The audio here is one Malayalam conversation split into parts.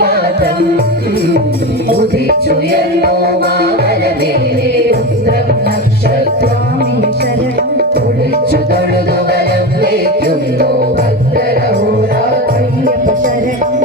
മാത്രം ഉദിച്ചുയർന്നു മാമലമേലെ ഉത്രം നക്ഷത്രം ഒളിച്ചു തൊഴുതു വരം വയ്ക്കുന്നു ഭക്തരഹോരാത്രയ്യപ്പ ശരണം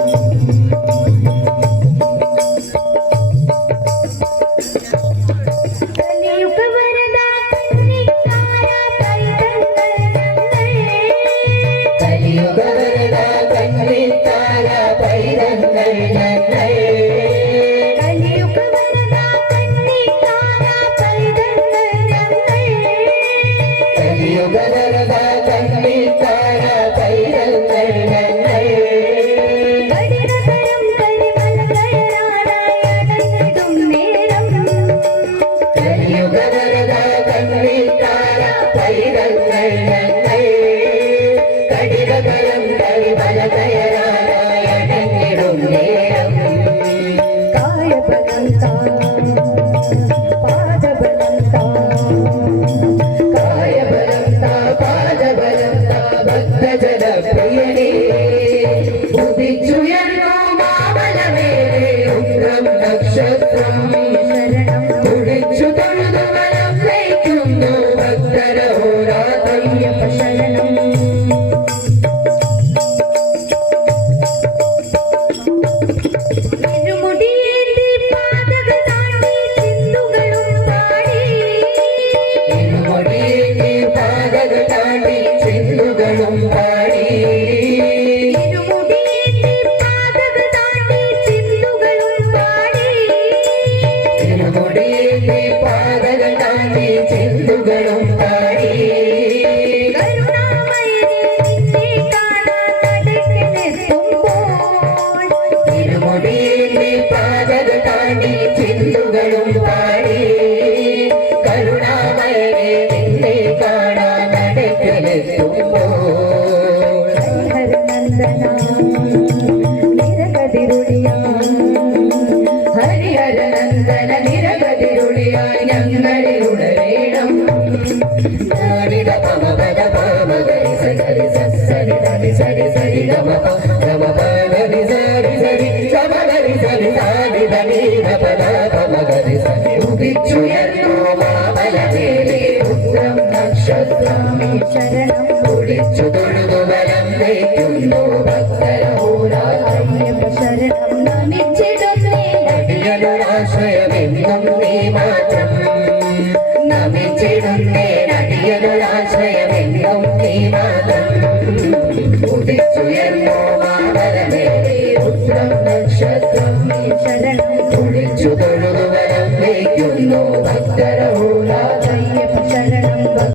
ശരണം ഒളിച്ചു തൊഴുതു വരം വയ്ക്കുന്നു ഭക്തരഹോരാത്രയ്യപ്പ ശരണം നമിച്ചിടുന്നേ നടിയനൊരാശ്രയമെന്നും നീ മാത്രം നമിച്ചിടുന്നേ നടിയനൊരാശ്രയമെന്നും നീ മാത്രം ഉദിച്ചുയർന്നോ മാമലമേലെ ഉത്രം നക്ഷത്രം ശരണം ഒളിച്ചു തൊഴുതു വരം വയ്ക്കുന്നു ഭക്തരഹോരാ